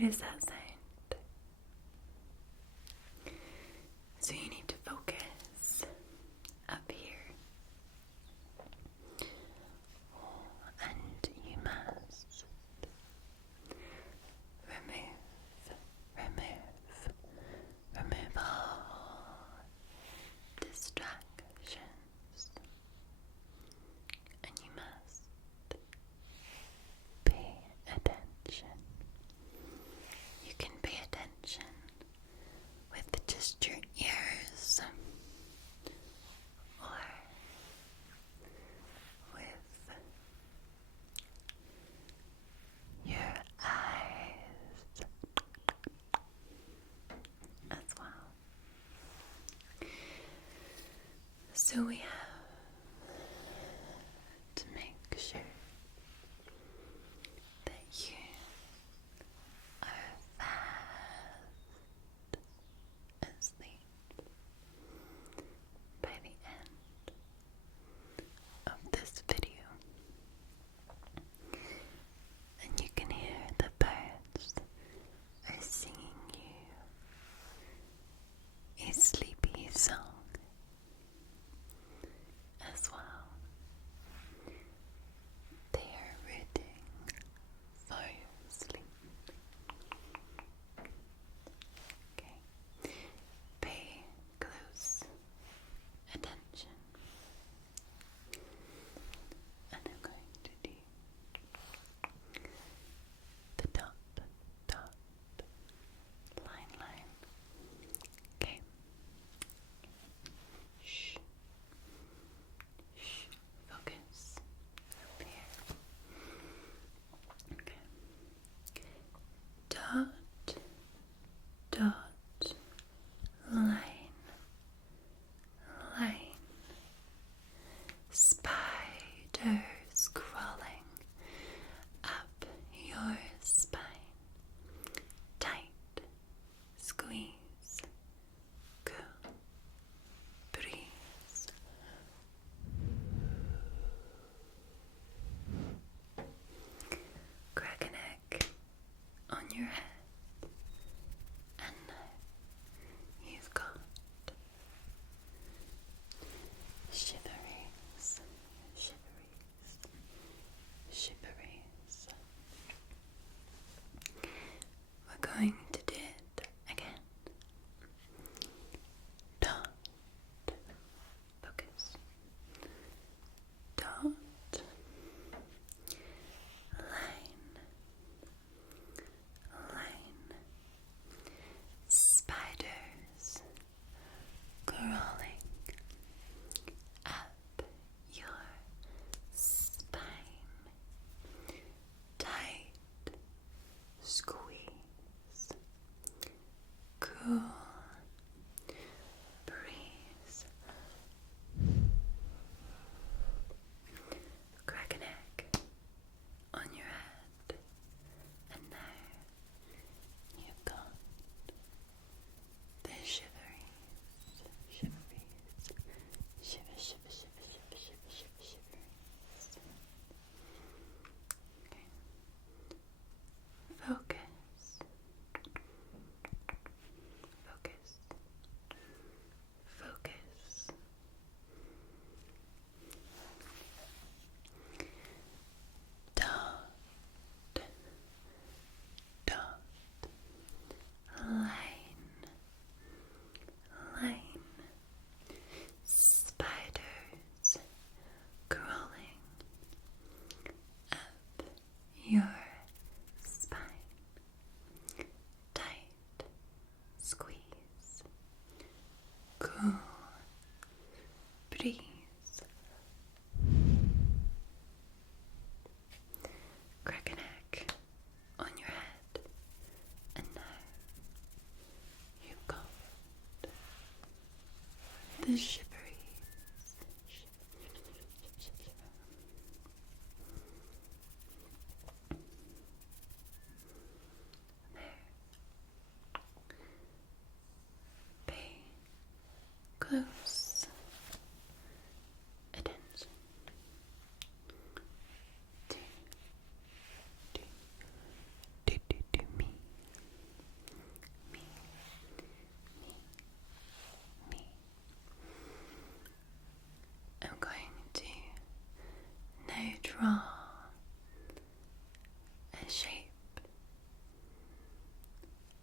How does that sound? So you need to focus up here. And you must remove all distractions. And you must pay attention. You can pay attention with just your ears or with your eyes as well. So we have to make sure that you are fast asleep by the end of this video. And you can hear the birds are singing you a sleepy song as well. They are rooting for your sleep. Okay, pay close attention, and I'm going to do the dot, dot, line. Okay. Shh. Focus up here. Okay. Dot, dot, line. Spiders crawling up your spine. Tight squeeze. Cool breeze. Crack an egg on your head, and now you've got shiveries. We're going to do it again. Dot, focus. Dot, line. Spiders crawling up your spine. Tight squeeze. Cool breeze. Crack an egg on your head, and now you've got the shiveries. Shiveries. Okay. Focus. a shape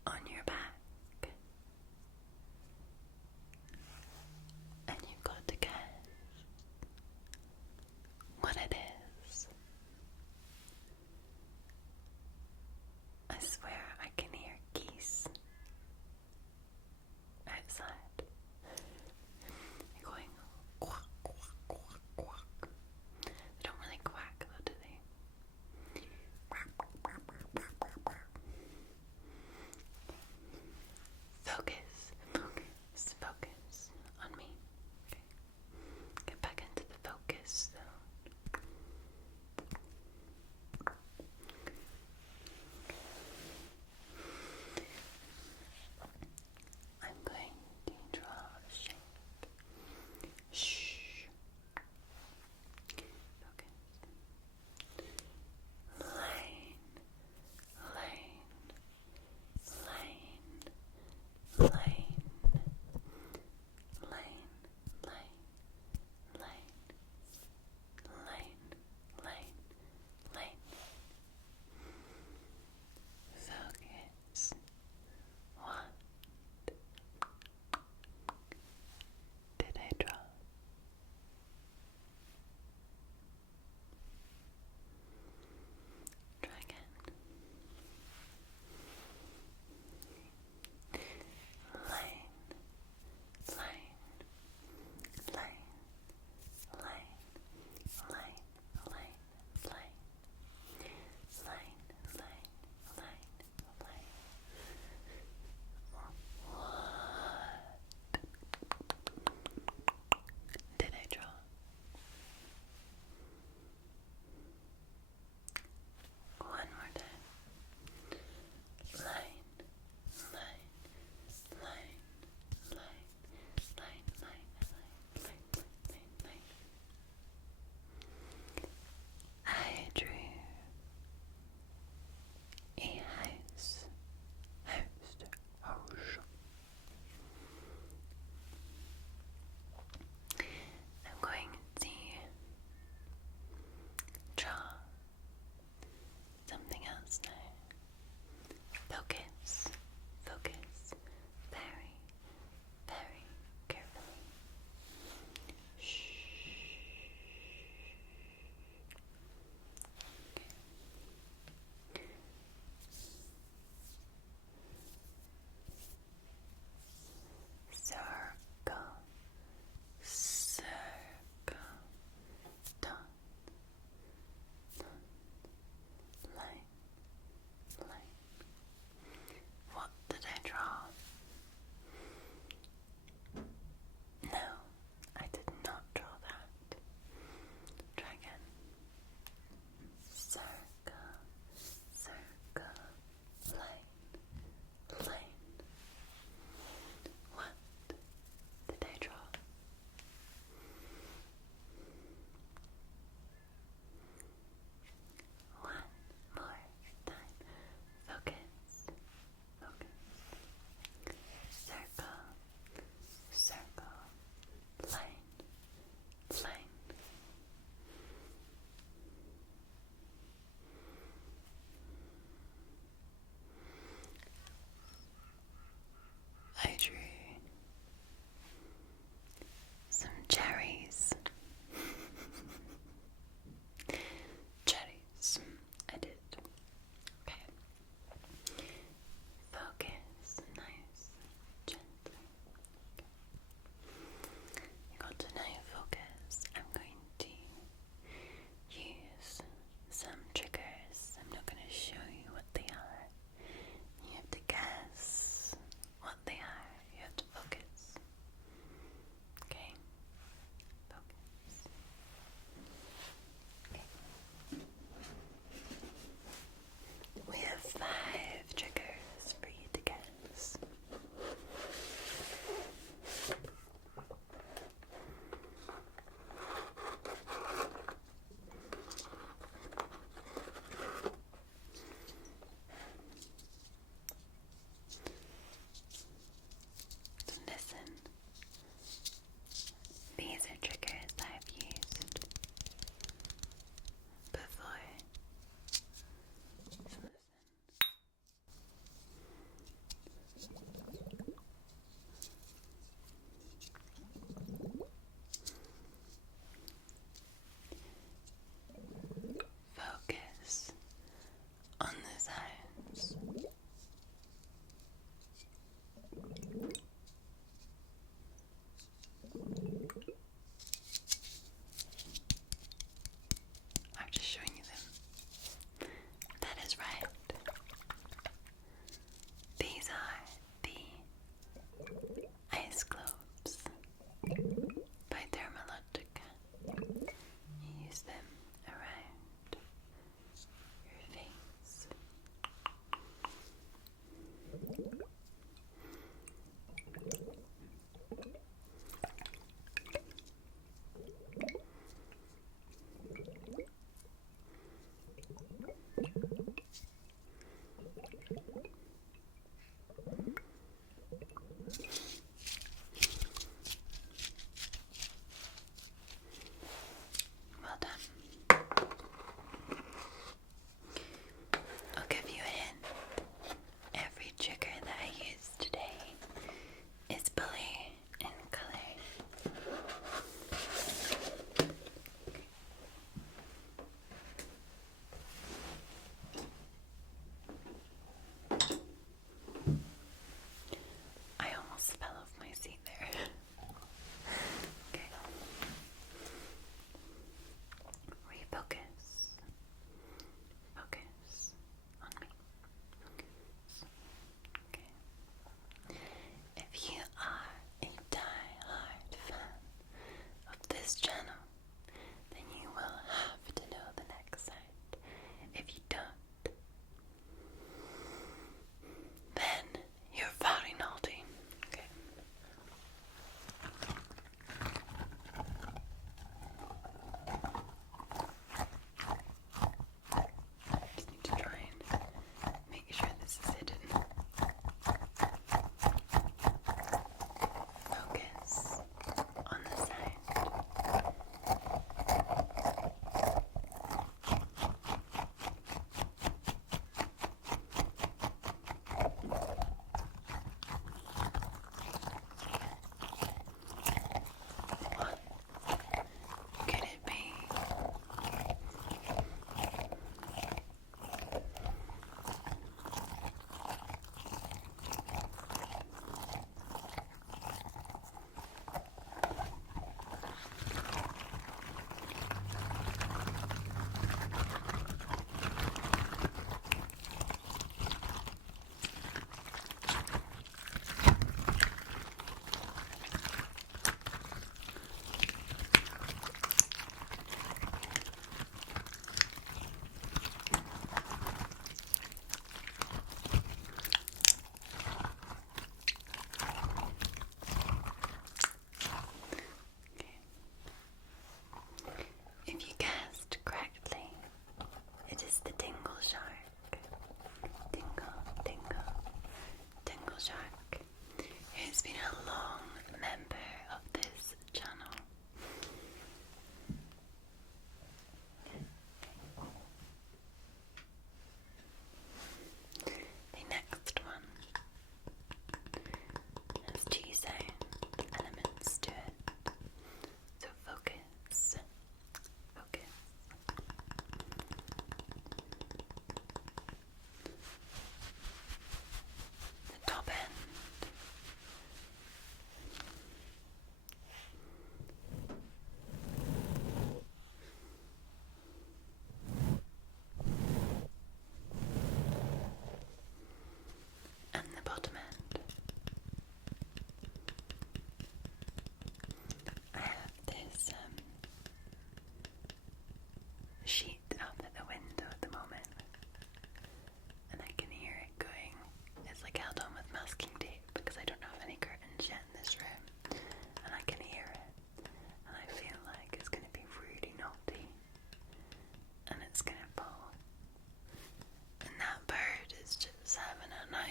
on your back, and you've got to guess what it is. I swear I can hear geese outside. They're going quack, quack, quack, quack. They don't really quack though, do they?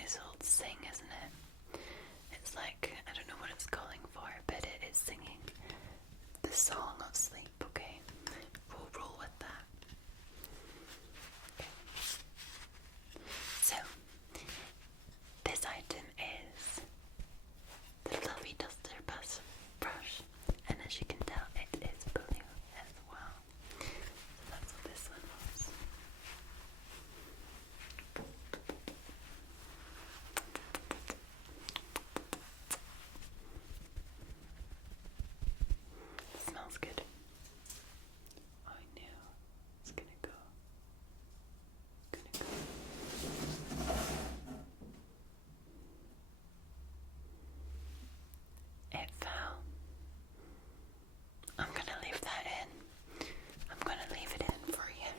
nice old sing, isn't it? It's like, I don't know what it's calling for, but it is singing the song of sleep, okay? We'll roll with that. Okay. So, this item is the Fluffy Duster brush, and as you can tell, it is blue as well. So that's what this one was. Smells good. I know it's gonna go. It fell. I'm gonna leave that in. I'm gonna leave it in for you.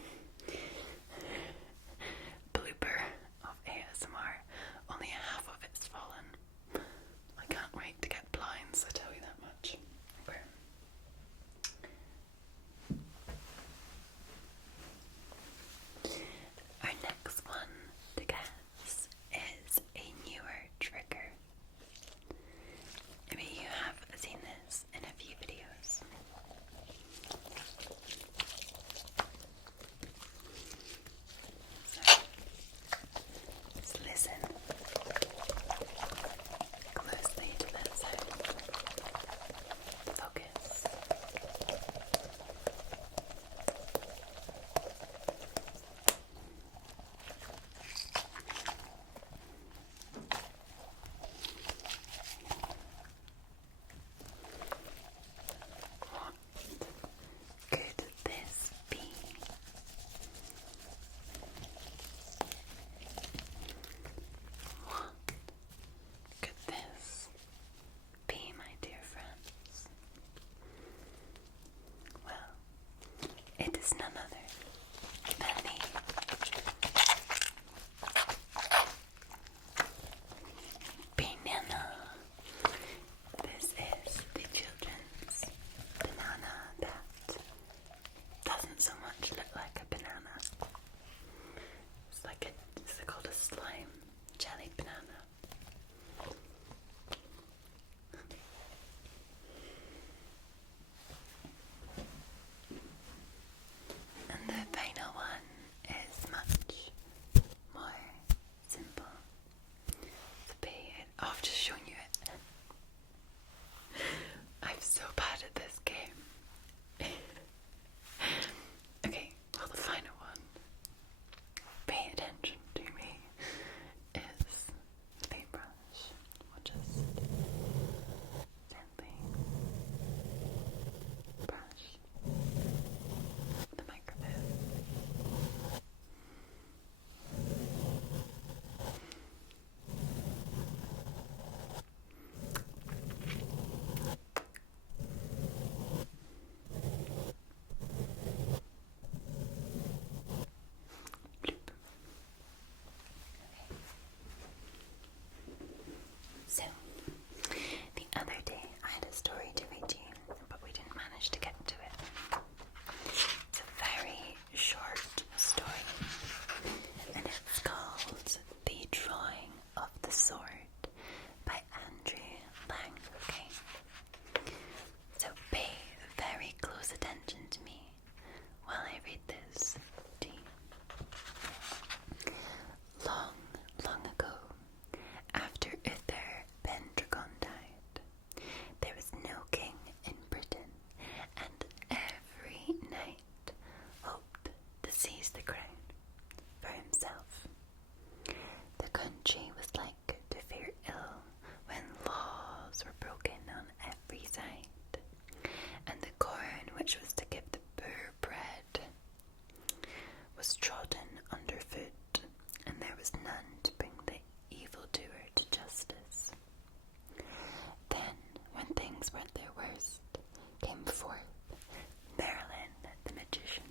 Blooper of ASMR. Only half of it's fallen. I can't wait to get blinds, I tell you that much. Okay. Our next one to guess is a newer trigger. Maybe you have seen this in a few videos. So, just listen closely to that sound. Focus. What could this be? What could this be, my dear friends? Well, it is none other than the banana. This is the children's banana that doesn't so much look like a banana. It's like it's called a slime jelly banana. And the final one is much more simple. I've just shown you it. I'm so bad at this game. Okay, well, the final one, pay attention to me, is the paintbrush. We'll just gently brush the microphone. So, the other day I had a story to read to you, but we didn't manage to get to it. It's a very short story, and it's called The Drawing of the Sword by Andrew Lang. Okay? So pay very close attention to me while I read this to you. Long, long ago, after Uther Pendragon died, there was no king in Britain, and every knight hoped to seize the crown for himself. The country was like to fare ill when laws were broken on every side, and the corn which was to give the poor bread was trodden underfoot, and there was none to bring the evildoer to justice. Then, when things were at their worst, came forth Merlin the magician,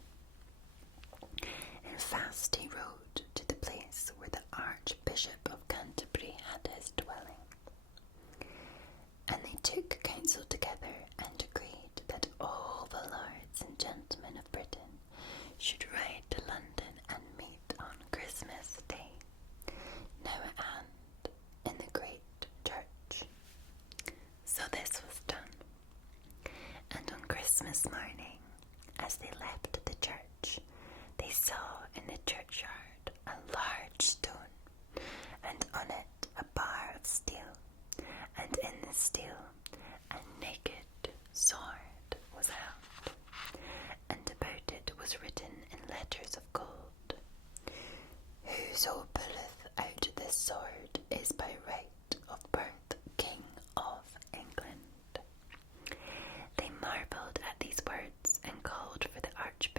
and fast he rode to the place where the Archbishop of Canterbury had his dwelling. And they took counsel together and agreed that all the lords and gentlemen of Britain should ride to London and meet on Christmas Day. Now at hand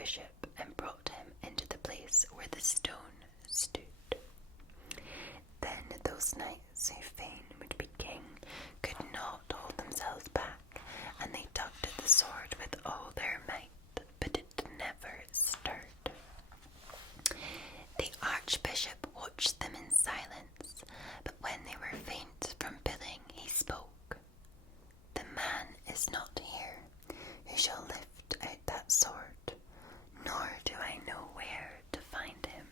archbishop and brought him into the place where the stone stood. Then those knights who fain would be king could not hold themselves back, and they tugged at the sword with all their might, but it never stirred. The archbishop watched them in silence, but when they were faint from pilling, he spoke. "The man is not here who shall lift out that sword, nor do I know where to find him.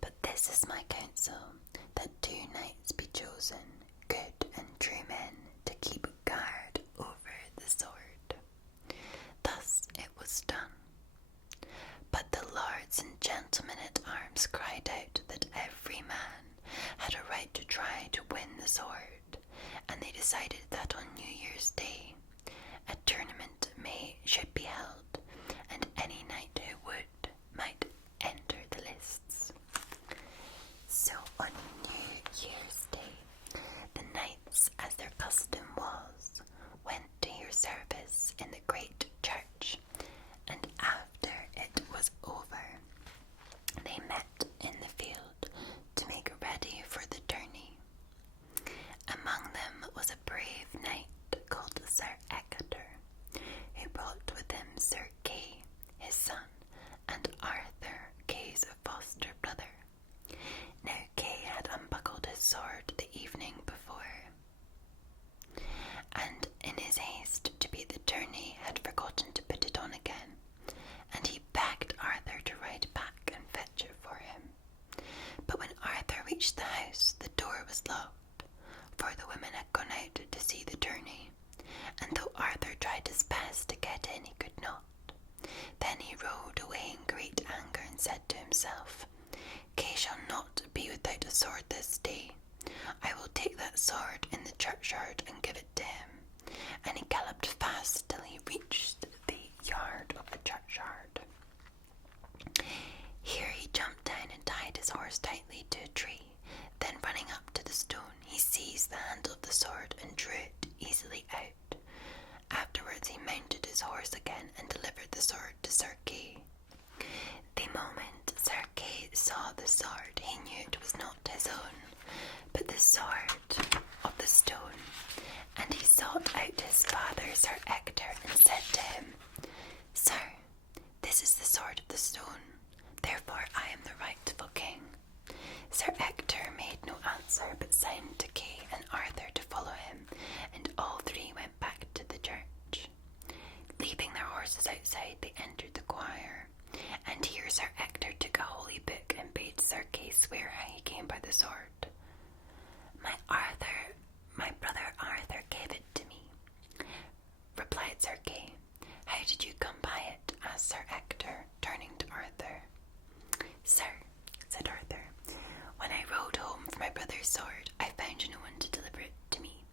But this is my counsel, that 2 knights be chosen, good and true men, to keep guard over the sword." Thus it was done. But the lords and gentlemen at arms cried out that every man had a right to try to win the sword, and they decided that on New Year's Day a tournament should be held, and any knight who would might enter the lists. So on New Year's Day, the knights, as their custom was, went to hear service in the great church, and after it was over, they met in the field to make ready for the tourney. Among them was a brave knight called Sir Ector, who brought with him Sir Kay, his son, and Arthur, Kay's foster brother. Now Kay had unbuckled his sword the evening before, and in his haste to beat the tourney had forgotten to put it on again, and he begged Arthur to ride back and fetch it for him. But when Arthur reached the house, the door was locked, for the women had gone out to see the tourney, and though Arthur tried his best to get in, he could not. Then he rode away in great anger and said to himself, "Kay shall not be without a sword this day. I will take that sword in the churchyard and give it to him." And he galloped fast till he reached the yard of the churchyard. Here he jumped down and tied his horse tightly to a tree. Then running up to the stone, he seized the handle of the sword and drew it easily out. Afterwards he mounted his horse again and delivered the sword to Sir Kay. The moment Sir Kay saw the sword, he knew it was not his own, but the sword of the stone, and he sought out his father, Sir Ector, and said to him, "Sir, this is the sword of the stone, therefore I am the rightful king." Sir Ector made no answer, but signed to Kay and Arthur to follow him, and all 3 went back to the church. Leaving their horses outside, they entered the choir, and here Sir Ector took a holy book and bade Sir Kay swear how he came by the sword. My brother Arthur gave it to me," replied Sir Kay. "How did you come by it?" asked Sir Ector, turning to Arthur. "Sir," said Arthur, "when I rode home for my brother's sword, I found no one to deliver it to me,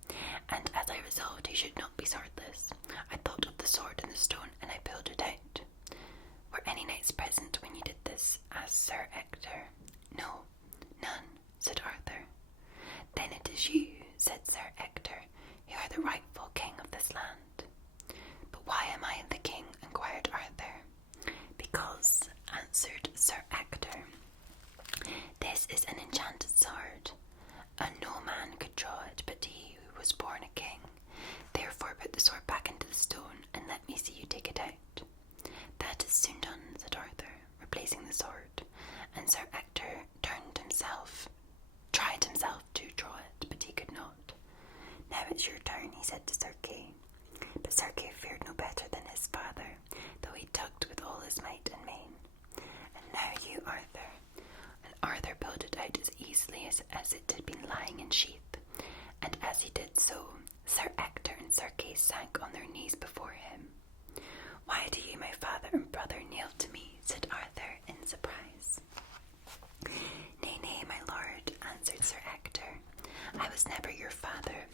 and as I resolved he should not be swordless, I thought of the sword in the stone, and I pulled it out." "Were any knights present when you did this?" asked Sir Ector. "No, none," said Arthur. "Then it is you," said Sir Ector, "who are the rightful king of this land." "But why am I the king?" inquired Arthur. "Because," answered Sir Ector, "this is an enchanted sword, and no man could draw it but he who was born a king. Therefore put the sword back into the stone, and let me see you take it out." "That is soon done," said Arthur, replacing the sword, and Sir Ector tried himself to draw it, but he could not. "Now it's your turn," he said to Sir Kay. But Sir Kay feared no better than his father, though he tugged with all his might and main. "And now you, Arthur." And Arthur pulled it out as easily as it had been lying in sheath, and as he did so, Sir Ector and Sir Kay sank on their knees before him. "Why do you, my father and brother, kneel to me?" said Arthur in surprise. "Nay, nay, my lord," answered Sir Ector. "I was never your father,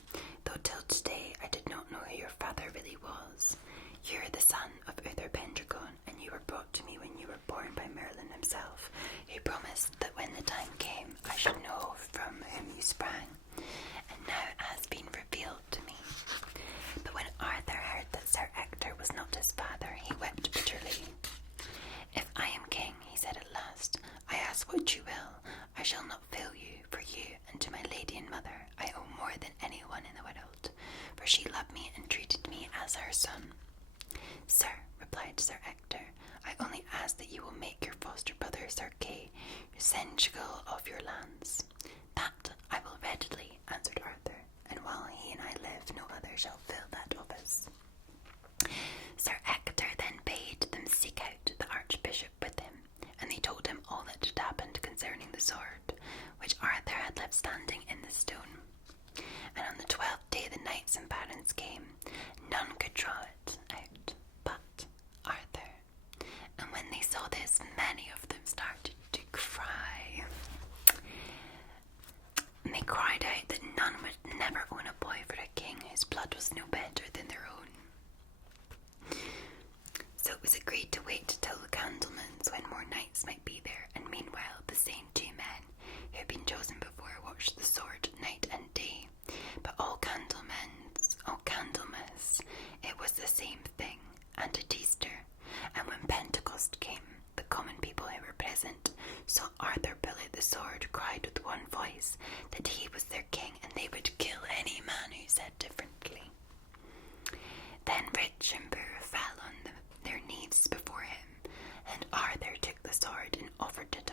though till today I did not know who your father really was. You are the son of Uther Pendragon, and you were brought to me when you were born by Merlin himself, who promised that when the time came I should know from whom you sprang, and now it has been revealed to me." But when Arthur heard that Sir Ector was not his father, he wept bitterly. lands. That I will readily, answered Arthur, and while he and I live, no other shall fill that office. Sir Ector then bade them seek out the Archbishop with him, and they told him all that had happened concerning the sword, which Arthur had left standing in the stone. And on the 12th day the knights and barons came. None could draw it out but Arthur. And when they saw this, many of them started to cry. And they cried out that none would never own a boy for a king whose blood was no better than their own. So it was agreed to wait till the Candleman's, when more knights might be there, and meanwhile the same two men who had been chosen before watched the sword night and day. But all Candlemas, it was the same thing, and at Easter, and when Pentecost came, the common people who were present saw Arthur pull out the sword, cried with one voice that he was their king, and they would kill any man who said differently. Then rich and poor fell on their knees before him, and Arthur took the sword and offered it